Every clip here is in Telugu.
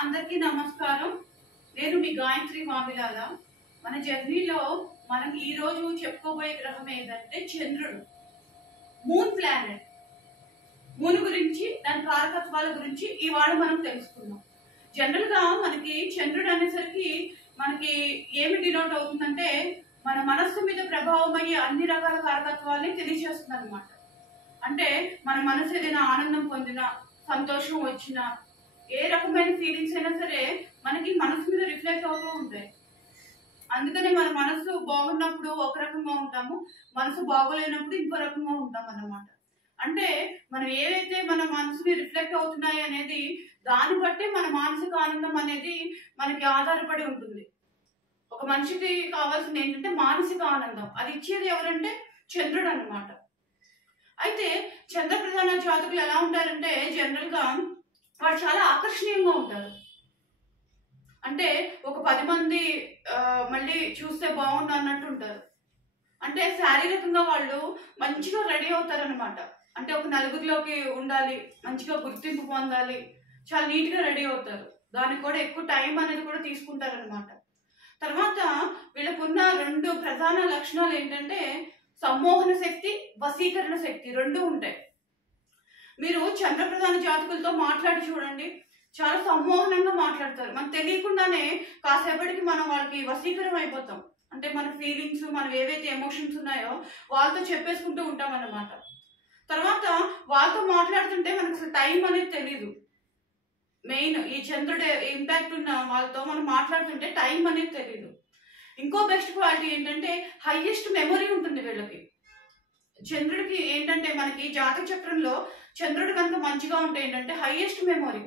అందరికీ నమస్కారం. నేను మీ గాయత్రి వామిలాల. మన జర్నీలో మనం ఈ రోజు చెప్పుకోబోయే గ్రహం ఏంటంటే చంద్రుడు, మూన్ ప్లానెట్. మూన్ గురించి, దాని కారకత్వాల గురించి ఇవాళ మనం తెలుసుకుందాం. జనరల్ గా మనకి చంద్రుడు అనేసరికి మనకి ఏమి డినోట్ అవుతుందంటే మన మనస్సు మీద ప్రభావం అయ్యే అన్ని రకాల కారకత్వాలని తెలియజేస్తుంది అనమాట. అంటే మన మనసు ఏదైనా ఆనందం పొందినా, సంతోషం వచ్చినా, ఏ రకమైన ఫీలింగ్స్ అయినా సరే మనకి మనసు మీద రిఫ్లెక్ట్ అవుతూ ఉంటాయి. అందుకనే మన మనసు బాగున్నప్పుడు ఒక రకంగా ఉంటాము, మనసు బాగోలేనప్పుడు ఇంకో రకంగా ఉంటాం అన్నమాట. అంటే మనం ఏవైతే మన మనసుని రిఫ్లెక్ట్ అవుతున్నాయి అనేది దాన్ని బట్టి మన మానసిక ఆనందం అనేది మనకి ఆధారపడి ఉంటుంది. ఒక మనిషికి కావాల్సింది ఏంటంటే మానసిక ఆనందం. అది ఇచ్చేది ఎవరంటే చంద్రుడు అన్నమాట. అయితే చంద్ర ప్రధాన జాతకులు ఎలా ఉంటారంటే జనరల్ గా వాళ్ళు చాలా ఆకర్షణీయంగా ఉంటారు. అంటే ఒక 10 మంది మళ్ళీ చూస్తే బాగుండు అన్నట్టు ఉంటారు. అంటే శారీరకంగా వాళ్ళు మంచిగా రెడీ అవుతారనమాట. అంటే ఒక నలుగురిలోకి ఉండాలి, మంచిగా గుర్తింపు పొందాలి, చాలా నీట్ గా రెడీ అవుతారు. దానికి కూడా ఎక్కువ టైం అనేది కూడా తీసుకుంటారనమాట. తర్వాత వీళ్ళకున్న 2 ప్రధాన లక్షణాలు ఏంటంటే సమ్మోహన శక్తి, వశీకరణ శక్తి రెండు ఉంటాయి. మీరు చంద్రప్రధాన జాతకులతో మాట్లాడి చూడండి, చాలా సమ్మోహనంగా మాట్లాడతారు. మనకు తెలియకుండానే కాసేపటికి మనం వాళ్ళకి వశీకరం అయిపోతాం. అంటే మన ఫీలింగ్స్, మనం ఏవైతే ఎమోషన్స్ ఉన్నాయో వాళ్ళతో చెప్పేసుకుంటూ ఉంటాం అన్నమాట. తర్వాత వాళ్ళతో మాట్లాడుతుంటే మనకు అసలు టైం అనేది తెలీదు. మెయిన్ ఈ చంద్రుడు ఇంపాక్ట్ ఉన్న వాళ్ళతో మనం మాట్లాడుతుంటే టైం అనేది తెలీదు. ఇంకో బెస్ట్ క్వాలిటీ ఏంటంటే హైయెస్ట్ మెమొరీ ఉంటుంది వీళ్ళకి. చంద్రుడికి ఏంటంటే మనకి జాతక చక్రంలో చంద్రుడు కనుక మంచిగా ఉంటే ఏంటంటే హైయెస్ట్ మెమొరీ.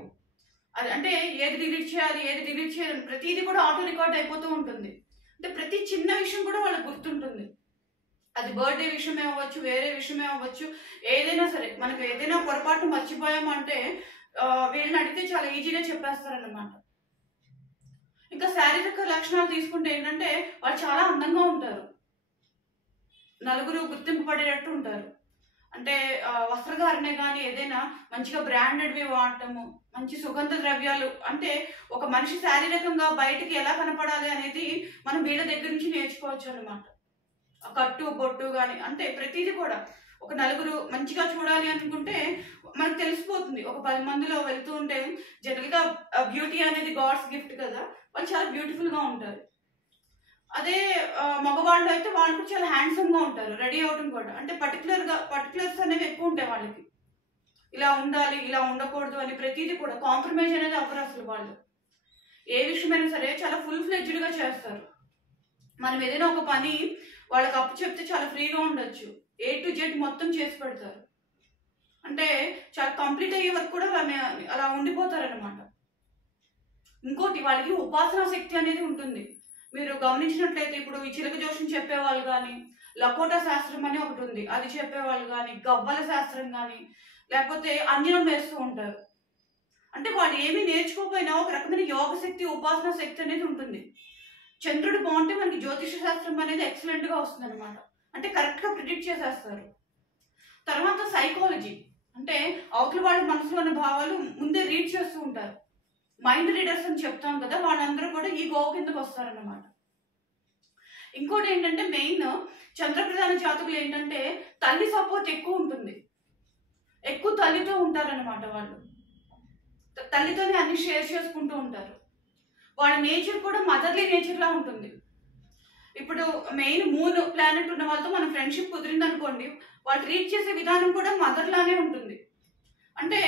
అది అంటే ఏది డిలీట్ చేయాలి, ఏది డిలీట్ చేయాలి, ప్రతిదీ కూడా ఆటో రికార్డ్ అయిపోతూ ఉంటుంది. అంటే ప్రతి చిన్న విషయం కూడా వాళ్ళకి గుర్తుంటుంది. అది బర్త్డే విషయమే అవ్వచ్చు, వేరే విషయమే అవ్వచ్చు, ఏదైనా సరే మనకు ఏదైనా పొరపాటు మర్చిపోయామంటే వీళ్ళని అడిగితే చాలా ఈజీగా చెప్పేస్తారన్నమాట. ఇంకా శారీరక లక్షణాలు తీసుకుంటే ఏంటంటే వాళ్ళు చాలా అందంగా ఉంటారు, నలుగురు గుర్తింపు పడేటట్టు ఉంటారు. అంటే వస్త్రధారణే కానీ ఏదైనా మంచిగా బ్రాండెడ్వి వాడటము, మంచి సుగంధ ద్రవ్యాలు. అంటే ఒక మనిషి శారీరకంగా బయటికి ఎలా కనపడాలి అనేది మనం వీళ్ళ దగ్గర నుంచి నేర్చుకోవచ్చు అన్నమాట. కట్టు బొట్టు కానీ అంటే ప్రతిదీ కూడా ఒక నలుగురు మంచిగా చూడాలి అనుకుంటే మనకు తెలిసిపోతుంది. ఒక 10 మందిలో వెళ్తూ ఉంటే జనరల్ గా బ్యూటీ అనేది గాడ్స్ గిఫ్ట్ కదా, వాళ్ళు చాలా బ్యూటిఫుల్ గా ఉంటారు. అదే మగవాళ్ళు అయితే వాళ్ళు కూడా చాలా హ్యాండ్సమ్ గా ఉంటారు, రెడీ అవడం కూడా. అంటే పర్టికులర్స్ అనేవి ఎక్కువ ఉంటాయి వాళ్ళకి. ఇలా ఉండాలి, ఇలా ఉండకూడదు అని ప్రతిదీ కూడా కాంప్రమైజ్ అనేది అవ్వరు అసలు. వాళ్ళు ఏ విషయమైనా సరే చాలా ఫుల్ ఫ్లెడ్జ్డ్ గా చేస్తారు. మనం ఏదైనా ఒక పని వాళ్ళకి అప్పు చెప్తే చాలా ఫ్రీగా ఉండొచ్చు, A to Z మొత్తం చేసి పెడతారు. అంటే చాలా కంప్లీట్ అయ్యే వరకు కూడా అలా ఉండిపోతారనమాట. ఇంకోటి వాళ్ళకి ఉపాసనా శక్తి అనేది ఉంటుంది. మీరు గమనించినట్లయితే ఇప్పుడు ఈ చిలక జోషం చెప్పేవాళ్ళు కానీ, లకోటా శాస్త్రం అని ఒకటి ఉంది, అది చెప్పేవాళ్ళు కానీ, గవ్వల శాస్త్రం కానీ, లేకపోతే అంజనం వేస్తూ ఉంటారు. అంటే వాళ్ళు ఏమీ నేర్చుకోకపోయినా ఒక రకమైన యోగ శక్తి, ఉపాసనా శక్తి అనేది ఉంటుంది. చంద్రుడు బాగుంటే మనకి జ్యోతిష శాస్త్రం అనేది ఎక్సలెంట్ గా వస్తుంది అనమాట. అంటే కరెక్ట్ గా ప్రిడిక్ట్ చేసేస్తారు. తర్వాత సైకాలజీ అంటే అవతల వాళ్ళ మనసులో ఉన్న భావాలు ముందే రీడ్ చేస్తూ ఉంటారు. మైండ్ రీడర్స్ అని చెప్తాం కదా, వాళ్ళందరూ కూడా ఈ గోవ కిందకు వస్తారన్నమాట. ఇంకోటి ఏంటంటే మెయిన్ చంద్రప్రధాన జాతకులు ఏంటంటే తల్లి సపోర్ట్ ఎక్కువ ఉంటుంది, ఎక్కువ తల్లితో ఉంటారన్నమాట. వాళ్ళు తల్లితోనే అన్ని షేర్ చేసుకుంటూ ఉంటారు. వాళ్ళ నేచర్ కూడా మదర్లీ నేచర్ లా ఉంటుంది. ఇప్పుడు మెయిన్ మూన్ ప్లానెట్ ఉన్న వాళ్ళతో మన ఫ్రెండ్షిప్ కుదిరింది అనుకోండి, వాళ్ళు ట్రీట్ చేసే విధానం కూడా మదర్ లానే ఉంటుంది. అంటే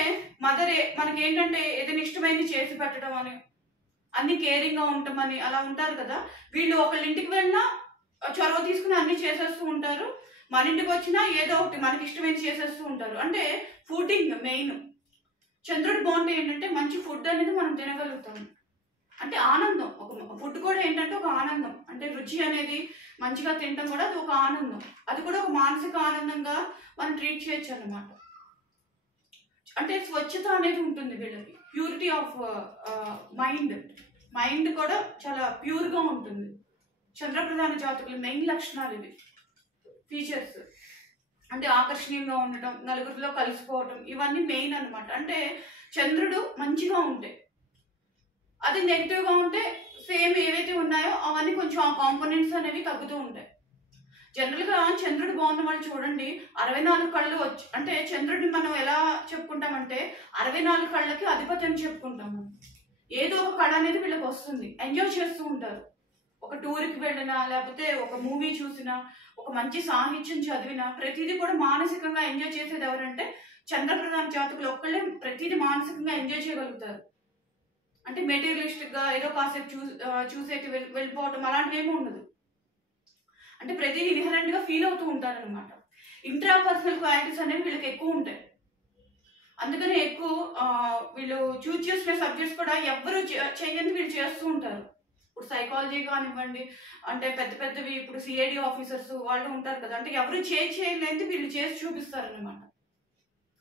మదరే మనకి ఏంటంటే ఏదైనా ఇష్టమైంది చేసి పెట్టడం అని, అన్ని కేరింగ్ గా ఉండటమని అలా ఉంటారు కదా. వీళ్ళు ఒకళ్ళ ఇంటికి వెళ్ళినా చొరవ తీసుకుని అన్ని చేసేస్తూ ఉంటారు, మన ఇంటికి వచ్చినా ఏదో ఒకటి మనకి ఇష్టమైంది చేసేస్తూ ఉంటారు. అంటే ఫుడింగ్ మెయిన్. చంద్రుడి బాగుంటే ఏంటంటే మంచి ఫుడ్ అనేది మనం తినగలుగుతాము. అంటే ఆనందం, ఒక ఫుడ్ కూడా ఏంటంటే ఒక ఆనందం. అంటే రుచి అనేది మంచిగా తినడం కూడా అది ఒక ఆనందం. అది కూడా ఒక మానసిక ఆనందంగా మనం ట్రీట్ చేయొచ్చు అన్నమాట. అంటే స్వచ్ఛత అనేది ఉంటుంది వీళ్ళకి, ప్యూరిటీ ఆఫ్ మైండ్ కూడా చాలా ప్యూర్ గా ఉంటుంది. చంద్రప్రధాన జాతకులు మెయిన్ లక్షణాలు ఇవి, ఫీచర్స్. అంటే ఆకర్షణీయంగా ఉండటం, నలుగురిలో కలిసిపోవటం, ఇవన్నీ మెయిన్ అన్నమాట. అంటే చంద్రుడు మంచిగా ఉంటే అది నెగిటివ్ గా ఉంటే సేమ్ ఏవైతే ఉన్నాయో అవన్నీ కొంచెం ఆ కాంపోనెంట్స్ అనేవి తగ్గుతూ ఉంటాయి. జనరల్ గా చంద్రుడు బాగున్న వాళ్ళు చూడండి 64 కళ్ళు వచ్చి, అంటే చంద్రుడిని మనం ఎలా చెప్పుకుంటామంటే 64 కళ్ళకి అధిపతి అని చెప్పుకుంటాము. ఏదో ఒక కళ అనేది వీళ్ళకి వస్తుంది, ఎంజాయ్ చేస్తూ ఉంటారు. ఒక టూర్కి వెళ్ళినా, లేకపోతే ఒక మూవీ చూసినా, ఒక మంచి సాహిత్యం చదివినా, ప్రతిదీ కూడా మానసికంగా ఎంజాయ్ చేసేది ఎవరంటే చంద్రప్రధాన జాతకులు ఒక్కళ్ళే ప్రతిదీ మానసికంగా ఎంజాయ్ చేయగలుగుతారు. అంటే మెటీరియలిస్టిక్ గా ఏదో కాసేపు చూసేటి వెళ్ళిపోవటం అలాంటివి ఏమీ ఉండదు. అంటే ప్రతిదీ ఇన్హరెంట్ గా ఫీల్ అవుతూ ఉంటారనమాట. ఇంట్రా పర్సనల్ క్వాలిటీస్ అనేవి వీళ్ళకి ఎక్కువ ఉంటాయి. అందుకనే ఎక్కువ వీళ్ళు చూజ్ చేసిన సబ్జెక్ట్స్ కూడా ఎవ్వరు చేయని వీళ్ళు చేస్తూ ఉంటారు. ఇప్పుడు సైకాలజీ కానివ్వండి, అంటే పెద్ద పెద్దవి ఇప్పుడు సిఐడి ఆఫీసర్స్ వాళ్ళు ఉంటారు కదా, అంటే ఎవరు చేయలేని వీళ్ళు చేసి చూపిస్తారనమాట.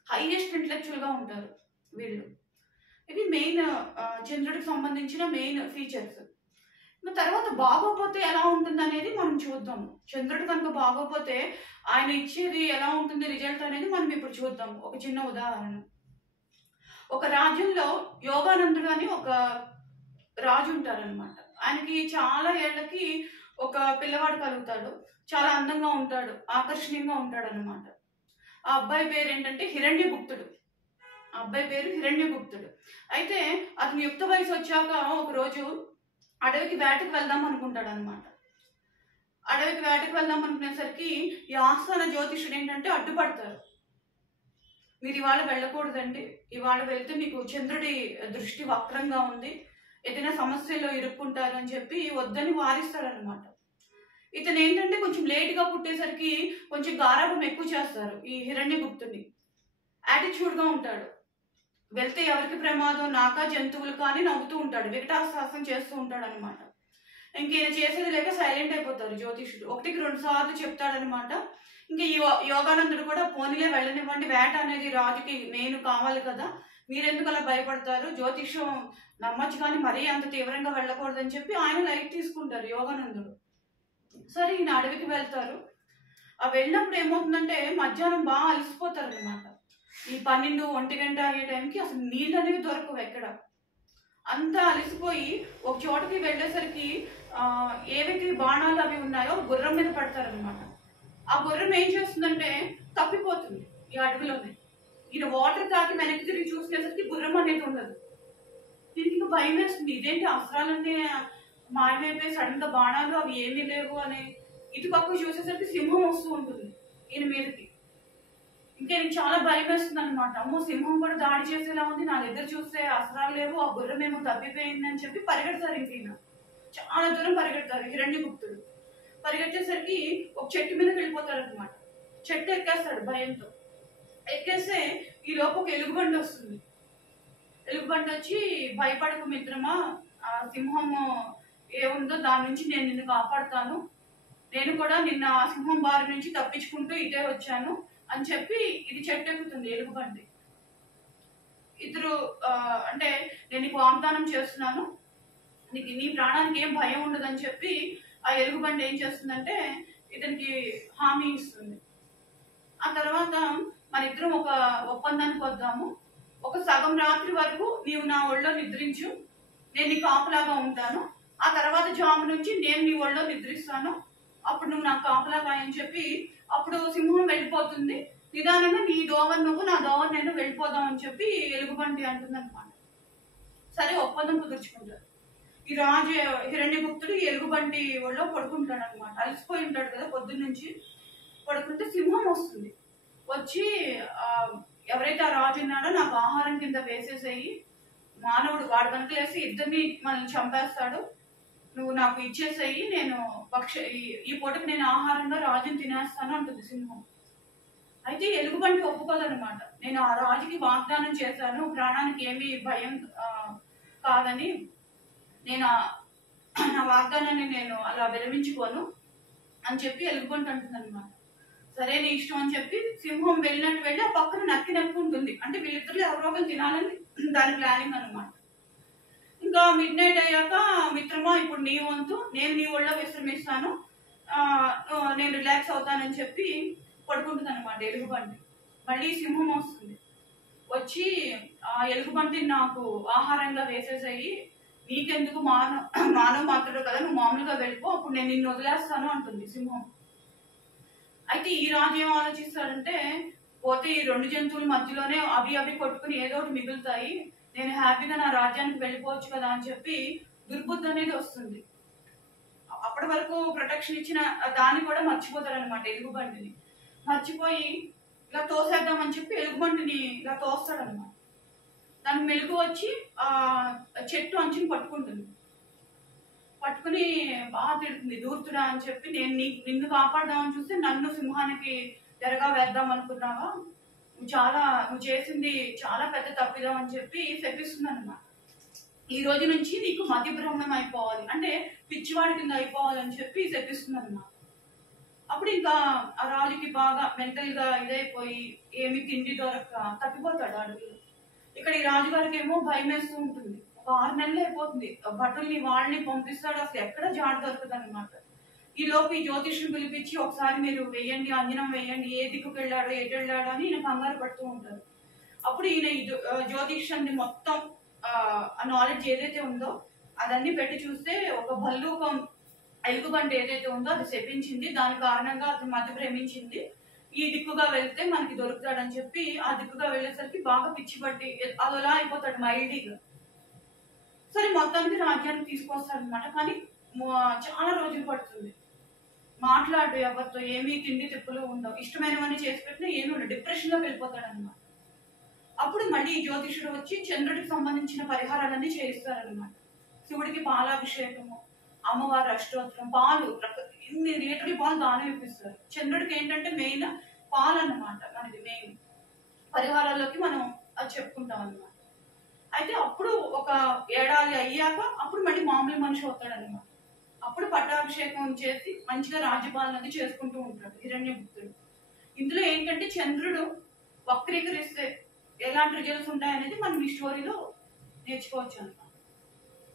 హైయెస్ట్ ఇంటలెక్చువల్ గా ఉంటారు వీళ్ళు. ఇవి మెయిన్ చంద్రుడికి సంబంధించిన మెయిన్ ఫీచర్స్. తర్వాత బాగోపోతే ఎలా ఉంటుంది అనేది మనం చూద్దాం. చంద్రుడు కనుక బాగోపోతే ఆయన ఇచ్చేది ఎలా ఉంటుంది రిజల్ట్ అనేది మనం ఇప్పుడు చూద్దాం. ఒక చిన్న ఉదాహరణ. ఒక రాజ్యంలో యోగానందుడు అని ఒక రాజు ఉంటారనమాట. ఆయనకి చాలా ఏళ్లకి ఒక పిల్లవాడు కలుగుతాడు. చాలా అందంగా ఉంటాడు, ఆకర్షణీయంగా ఉంటాడు అనమాట. ఆ అబ్బాయి పేరు ఏంటంటే హిరణ్యగుప్తుడు. ఆ అబ్బాయి పేరు హిరణ్యగుప్తుడు. అయితే అతను యుక్త వయసు వచ్చాక ఒక రోజు అడవికి వేటకు వెళ్దాం అనుకుంటాడు అనమాట. అడవికి వేటకు వెళ్దాం అనుకునేసరికి ఈ ఆస్థాన జ్యోతిషుడు ఏంటంటే అడ్డుపడతారు. మీరు ఇవాళ వెళ్ళకూడదండి, ఇవాళ వెళ్తే మీకు చంద్రుడి దృష్టి వక్రంగా ఉంది, ఏదైనా సమస్యల్లో ఇరుక్కుంటారు అని చెప్పి వద్దని వారిస్తాడనమాట. ఇతను ఏంటంటే కొంచెం లేట్గా పుట్టేసరికి కొంచెం గారాబం ఎక్కువ చేస్తారు ఈ హిరణ్యగుప్తుని. యాటిట్యూడ్ గా ఉంటాడు. వెళ్తే ఎవరికి ప్రమాదం, నాకా జంతువులు కానీ నవ్వుతూ ఉంటాడు, వికటాసాహసం చేస్తూ ఉంటాడు అనమాట. ఇంకేం చేసేది లేక సైలెంట్ అయిపోతారు జ్యోతిషుడు. 1-2 సార్లు చెప్తాడనమాట. ఇంకా ఈ యోగానందుడు కూడా పోనీలే వెళ్ళనివ్వండి, వేట అనేది రాజుకి మెయిన్ కావాలి కదా, మీరెందుకు అలా భయపడతారు, జ్యోతిషం నమ్మచ్చు కానీ మరీ అంత తీవ్రంగా వెళ్ళకూడదని చెప్పి ఆయన లైట్ తీసుకుంటారు యోగానందుడు. సరే ఈయన అడవికి వెళ్తారు. ఆ వెళ్ళినప్పుడు ఏమవుతుందంటే మధ్యాహ్నం బాగా అలసిపోతారు అనమాట. ఈ 12-1 గంట అయ్యే టైంకి అసలు నీళ్ళు అనేవి దొరకవు ఎక్కడ. అంతా అలసిపోయి ఒక చోటకి వెళ్ళేసరికి ఏవైతే బాణాలు అవి ఉన్నాయో గుర్రం మీద పడతారనమాట. ఆ గుర్రం ఏం చేస్తుందంటే తప్పిపోతుంది ఈ అడవిలోనే. ఈయన వాటర్ తాగి వెనక్కి తిరిగి చూసుకునేసరికి గుర్రం అనేది ఉండదు. దీనికి ఇంకా భయం వేస్తుంది, ఇదేంటి అస్త్రాలన్నీ మాయమైపోయి సడన్ గా బాణాలు అవి ఏమీ లేవు అని. ఇటు పక్క చూసేసరికి సింహం వస్తూ ఉంటుంది ఈయన మీదకి. ఇంకా ఈయనకి చాలా భయం వేస్తుంది అనమాట. అమ్మో సింహం కూడా దాడి చేసేలా ఉంది, నా దగ్గర చూస్తే అస్త్రాలు లేవు, ఆ గుర్రం ఏమో తప్పిపోయింది అని చెప్పి పరిగెడతారు. ఇంక ఈయన చాలా దూరం పరిగెడతారు హిరణ్యగుప్తుడు. పరిగెట్టేసరికి ఒక చెట్టు మీదకి వెళ్ళిపోతాడు అనమాట. చెట్టు ఎక్కేస్తాడు భయంతో. ఎక్కేస్తే ఈ లోపు ఒక ఎలుగుబండి వస్తుంది. ఎలుగుబండి వచ్చి, భయపడకు మిత్రమా, ఆ సింహము ఏముందో దాని నుంచి నేను నిన్ను కాపాడుతాను, నేను కూడా నిన్న ఆ సింహం బారి నుంచి తప్పించుకుంటూ ఇదే వచ్చాను అని చెప్పి ఇది చెట్టు ఎక్కుతుంది ఎలుగుబండి. ఇద్దరు అంటే నేను నీకు వాగ్దానం చేస్తున్నాను, నీకు నీ ప్రాణానికి ఏం భయం ఉండదని చెప్పి ఆ ఎలుగుబండి ఏం చేస్తుందంటే ఇతనికి హామీ ఇస్తుంది. ఆ తర్వాత మన ఇద్దరం ఒక ఒప్పందానికి వద్దాము, ఒక సగం రాత్రి వరకు నీవు నా ఒళ్ళో నిద్రించు, నేను నీకు కాపలాగా ఉంటాను, ఆ తర్వాత జాము నుంచి నేను నీ ఒళ్ళో నిద్రిస్తాను, అప్పుడు నువ్వు నాకు కాపలాగా అని చెప్పి అప్పుడు సింహం వెళ్ళిపోతుంది. నిదానంగా నీ దోవని నువ్వు, నా దోవని నేను వెళ్ళిపోదాం అని చెప్పి ఎలుగుబంటి అంటుంది అనమాట. సరే ఒప్పందం కుదుర్చుకుంటారు. ఈ రాజు హిరణ్యగుప్తుడు ఎలుగుబంటి ఒళ్ళో పడుకుంటాడు అనమాట. అలసిపోయి ఉంటాడు కదా పొద్దున్న నుంచి. పడుకుంటే సింహం వస్తుంది. వచ్చి ఎవరైతే ఆ రాజు ఉన్నాడో నాకు ఆహారం కింద వేసేసేయి, మానవుడు వాడు కనుక వేసి ఇద్దరిని మనల్ని చంపేస్తాడు, నువ్వు నాకు ఇచ్చేసేయి, నేను ఈ పూటకి నేను ఆహారంగా రాజుని తినేస్తాను అంటుంది సింహం. అయితే ఎలుగుబంటి ఒప్పుకోదనమాట. నేను ఆ రాజుకి వాగ్దానం చేశాను, ప్రాణానికి ఏమీ భయం కాదని, నేను నా వాగ్దానాన్ని నేను అలా విరమించుకోను అని చెప్పి ఎలుగుబంటి అంటుంది అనమాట. సరే నీ ఇష్టం అని చెప్పి సింహం వెళ్ళినట్టు వెళ్ళి ఆ పక్కన నక్కి ఉంటుంది. అంటే వీళ్ళిద్దరు ఎవరో ఒకరు తినాలని దాని ప్లానింగ్ అనమాట. ఇంకా మిడ్ నైట్ అయ్యాక మిత్రమా ఇప్పుడు నీ వంతు, నేను నీ ఒళ్ళో విశ్రమిస్తాను, నేను రిలాక్స్ అవుతానని చెప్పి పడుకుంటుంది అనమాట ఎలుగుబంటి. మళ్ళీ సింహం వస్తుంది. వచ్చి ఆ ఎలుగుబంటిని నాకు ఆహారంగా వేసేసాయి, నీకెందుకు మానవ మాత్రుడు కదా, నువ్వు మామూలుగా వెళ్ళిపో, అప్పుడు నేను నిన్ను వదిలేస్తాను అంటుంది సింహం. అయితే ఈ రాజు ఏం ఆలోచిస్తాడంటే, పోతే ఈ రెండు జంతువుల మధ్యలోనే అవి కొట్టుకుని ఏదో ఒకటి మిగులుతాయి, నేను హ్యాపీగా నా రాజ్యానికి వెళ్ళిపోవచ్చు కదా అని చెప్పి దుర్బుద్ధి అనేది వస్తుంది. అప్పటి వరకు ప్రొటెక్షన్ ఇచ్చిన దాన్ని కూడా మర్చిపోతాడు అనమాట, ఎలుగుబంటిని మర్చిపోయి ఇలా తోసేద్దామని చెప్పి ఎలుగుబంటిని ఇలా తోస్తాడు అనమాట. దానికి మెలుగు వచ్చి ఆ చెట్టు అంచుని పట్టుకుంటుంది. పట్టుకుని బాగా తిడుతుంది, దూర్తుడా అని చెప్పి, నేను నిన్ను కాపాడదామని చూస్తే నన్ను సింహానికి ఎరగా వేద్దాం అనుకున్నావా, నువ్వు చేసింది చాలా పెద్ద తప్పిదం అని చెప్పి శపిస్తుంది అనమాట. ఈ రోజు నుంచి నీకు మతిభ్రమణం అయిపోవాలి, అంటే పిచ్చివాడి కింద అయిపోవాలని చెప్పి శపిస్తుంది అనమాట. అప్పుడు ఇంకా ఆ రాజుకి బాగా మెంటల్ గా ఇదైపోయి ఏమి తిండి దొరక్క తప్పిపోతాడు అడవిలో. ఇక్కడ ఈ రాజుగారికి ఏమో భయం వేస్తూ ఉంటుంది. ఒక 6 నెలలు అయిపోతుంది, భటుల్ని వాళ్ళని పంపిస్తాడు, అసలు ఎక్కడ జాడ దొరకదు అనమాట. ఈ లోపు ఈ జ్యోతిష్యుని పిలిపించి ఒకసారి మీరు వేయండి, అంజనం వేయండి, ఏ దిక్కుకు వెళ్ళాడో ఎటు వెళ్ళాడో అని ఈయన కంగారు పడుతూ ఉంటారు. అప్పుడు ఈయన జ్యోతిష్యాన్ని మొత్తం ఆ నాలెడ్జ్ ఏదైతే ఉందో అదన్నీ పెట్టి చూస్తే ఒక భల్లూకం ఎలుగుబంటి ఏదైతే ఉందో అది శపించింది, దాని కారణంగా అతను మధ్య ప్రేమించింది, ఈ దిక్కుగా వెళ్తే మనకి దొరుకుతాడని చెప్పి ఆ దిక్కుగా వెళ్ళేసరికి బాగా పిచ్చి పట్టి అదోలా అయిపోతాడు మైల్డీగా. సరే మొత్తానికి రాజ్యానికి తీసుకొస్తాడు అనమాట. కానీ చాలా రోజులు పడుతుంది, మాట్లాడు ఎవరితో, ఏమీ తిండి తిప్పులు ఉండవు, ఇష్టమైనవన్నీ చేసి పెట్టినా ఏమి ఉండవు, డిప్రెషన్ లోకి వెళ్ళిపోతాడు అనమాట. అప్పుడు మళ్ళీ జ్యోతిషుడు వచ్చి చంద్రుడికి సంబంధించిన పరిహారాలన్నీ చేయిస్తారనమాట. శివుడికి పాలాభిషేకము, అమ్మవారి అష్టోత్తరం, పాలు ఇన్ని లీటర్ల పాలు దానం ఇప్పిస్తారు. చంద్రుడికి ఏంటంటే మెయిన్ పాలు అన్నమాట, మనకి మెయిన్ పరిహారాల్లోకి మనం అది చెప్పుకుంటాం అన్నమాట. అయితే అప్పుడు ఒక ఏడాది అయ్యాక అప్పుడు మళ్ళీ మామూలు మనిషి అవుతాడనమాట. అప్పుడు పట్టాభిషేకం చేసి మంచిగా రాజ్యపాలన అనేది చేసుకుంటూ ఉంటాడు హిరణ్యగుప్తుడు. ఇందులో ఏంటంటే చంద్రుడు వక్రీకరిస్తే ఎలాంటి రిజల్ట్స్ ఉంటాయనేది మనం ఈ స్టోరీలో నేర్చుకోవచ్చు అనమాట.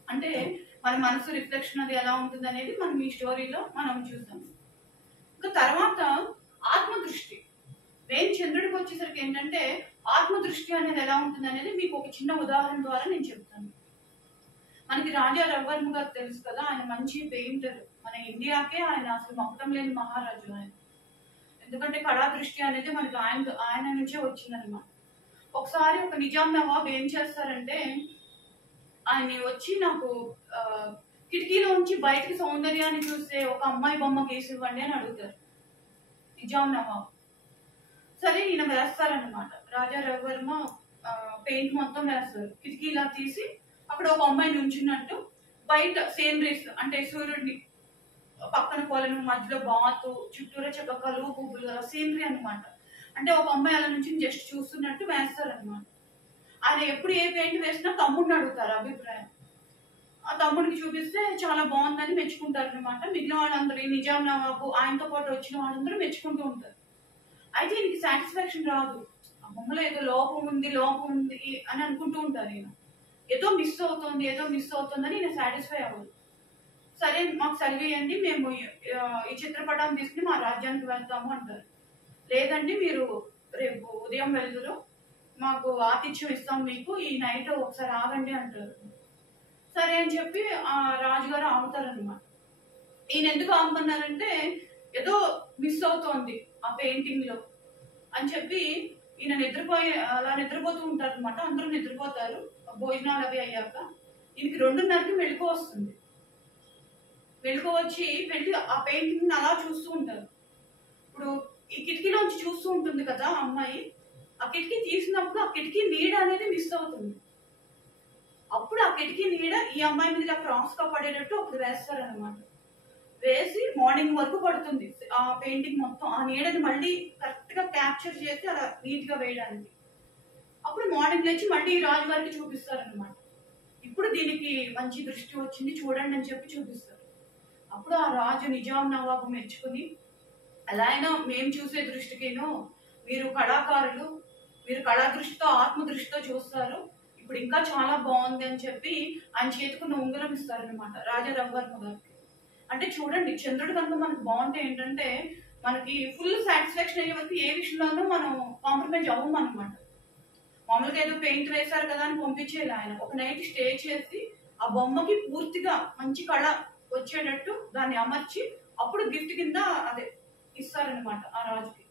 అంటే మన మనసు రిఫ్లెక్షన్ అది ఎలా ఉంటుంది అనేది మనం ఈ స్టోరీలో మనం చూద్దాం. ఇంకా తర్వాత ఆత్మదృష్టి, మెయిన్ చంద్రుడికి వచ్చేసరికి ఏంటంటే ఆత్మదృష్టి అనేది ఎలా ఉంటుంది అనేది మీకు ఒక చిన్న ఉదాహరణ ద్వారా నేను చెప్తాను. మనకి రాజా రవివర్మ గారు తెలుసు కదా, ఆయన మంచి పెయింటర్, మన ఇండియాకే ఆయన అసలు మొత్తం లేని మహారాజు ఆయన. ఎందుకంటే కళా దృష్టి అనేది మనకి ఆయన నుంచే వచ్చిందనమాట. ఒకసారి ఒక నిజాం నవాబ్ ఏం చేస్తారంటే, ఆయన వచ్చి నాకు కిటికీలో ఉంచి బయటకి సౌందర్యాన్ని చూస్తే ఒక అమ్మాయి బొమ్మ గీసి ఇవ్వండి అని అడుగుతారు నిజాం నవాబ్. సరే ఈయన వేస్తారనమాట, రాజా రవివర్మ పెయింట్ మొత్తం వేస్తారు, కిటికీలా తీసి అక్కడ ఒక అమ్మాయి నుంచున్నట్టు, బయట సీనరీస్ అంటే సూర్యుడిని పక్కన కొలను, మధ్యలో బాతు, చుట్టూరా చక్క కలువు పువ్వులు సీనరీ అనమాట. అంటే ఒక అమ్మాయి అలా నుంచి జస్ట్ చూస్తున్నట్టు వేస్తారనమాట. ఆయన ఎప్పుడు ఏ పెయింట్ వేసినా తమ్ముడిని అడుగుతారు అభిప్రాయం. ఆ తమ్ముడికి చూపిస్తే చాలా బాగుందని మెచ్చుకుంటారు అనమాట. మిగిలిన వాళ్ళందరూ ఈ నిజాం నవాబు ఆయనతో పాటు వచ్చిన వాళ్ళందరూ మెచ్చుకుంటూ ఉంటారు. అయితే ఈయనకి సాటిస్ఫాక్షన్ రాదు, ఆ బొమ్మలో ఏదో లోపం ఉంది అని అనుకుంటూ ఉంటారు. ఈయన ఏదో మిస్ అవుతుందని ఈయన సాటిస్ఫై అవ్వదు. సరే మాకు సెలవేయండి, మేము ఈ చిత్రపటాన్ని తీసుకుని మా రాజ్యానికి వెళ్తాము అంటారు. లేదండి మీరు రేపు ఉదయం వెళ్దురు, మాకు ఆతిథ్యం ఇస్తాం మీకు, ఈ నైట్ ఒకసారి ఆగండి అంటారు. సరే అని చెప్పి ఆ రాజుగారు ఆగుతారనమాట. ఈయన ఎందుకు ఆగుతున్నారంటే ఏదో మిస్ అవుతోంది ఆ పెయింటింగ్ లో అని చెప్పి ఈయన అలా నిద్రపోతూ ఉంటారు అనమాట. అందరూ నిద్రపోతారు భోజనాలు అవి అయ్యాక. ఈయనకి 2:30కి మెళుకు వస్తుంది. మెళుకు వచ్చి వెళ్ళి ఆ పెయింటింగ్ అలా చూస్తూ ఉంటారు. ఇప్పుడు ఈ కిటికీలోంచి చూస్తూ ఉంటుంది కదా ఆ అమ్మాయి, ఆ కిటికీ తీసినప్పుడు ఆ కిటికీ నీడ అనేది మిస్ అవుతుంది. అప్పుడు ఆ కిటికీ నీడ ఈ అమ్మాయి మీద ఇలా క్రాస్ గా పడేటట్టు ఒకటి వేస్తారనమాట. వేసి మార్నింగ్ వరకు పడుతుంది ఆ పెయింటింగ్ మొత్తం, ఆ నీడని మళ్ళీ కరెక్ట్ గా క్యాప్చర్ చేసి అలా నీట్ గా వేయడానికి. అప్పుడు మార్నింగ్ లేచి మళ్ళీ రాజుగారికి చూపిస్తారనమాట. ఇప్పుడు దీనికి మంచి దృష్టి వచ్చింది చూడండి అని చెప్పి చూపిస్తారు. అప్పుడు ఆ రాజు నిజాం నవాబు మెచ్చుకుని, అలా అయినా మేము చూసే దృష్టికేనో మీరు కళాకారులు, మీరు కళా దృష్టితో ఆత్మ దృష్టితో చూస్తారు, ఇప్పుడు ఇంకా చాలా బాగుంది అని చెప్పి ఆయన చేతుకున్న ఉంగరం ఇస్తారనమాట రాజా రవివర్మ గారికి. అంటే చూడండి, చంద్రుడు కనుక మనకు బాగుంటే ఏంటంటే మనకి ఫుల్ సాటిస్ఫాక్షన్ అయ్యే వరకు ఏ విషయంలోనూ మనం కాంప్రమైజ్ అవ్వము అనమాట. మామూలుగా ఏదో పెయింట్ వేశారు కదా అని పంపించేయాలి. ఆయన ఒక నైట్ స్టే చేసి ఆ బొమ్మకి పూర్తిగా మంచి కళ వచ్చేటట్టు దాన్ని అమర్చి అప్పుడు గిఫ్ట్ కింద అదే ఇస్తారనమాట ఆ రాజుకి.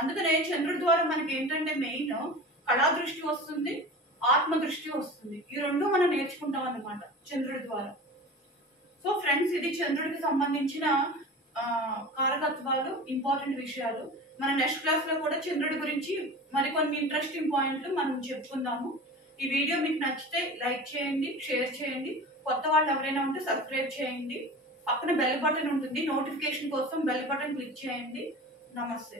అందుకనే చంద్రుడి ద్వారా మనకి ఏంటంటే మెయిన్ కళా దృష్టి వస్తుంది, ఆత్మ దృష్టి వస్తుంది. ఈ రెండు మనం నేర్చుకుంటాం అన్నమాట చంద్రుడి ద్వారా. సో ఫ్రెండ్స్, ఇది చంద్రుడికి సంబంధించిన కారకత్వాలు, ఇంపార్టెంట్ విషయాలు. మన నెక్స్ట్ క్లాస్ లో కూడా చంద్రుడి గురించి మరికొన్ని ఇంట్రెస్టింగ్ పాయింట్లు మనం చెప్పుకుందాము. ఈ వీడియో మీకు నచ్చితే లైక్ చేయండి, షేర్ చేయండి. కొత్త వాళ్ళు ఎవరైనా ఉంటే సబ్స్క్రైబ్ చేయండి. పక్కన బెల్ బటన్ ఉంటుంది, నోటిఫికేషన్ కోసం బెల్ బటన్ క్లిక్ చేయండి. నమస్తే.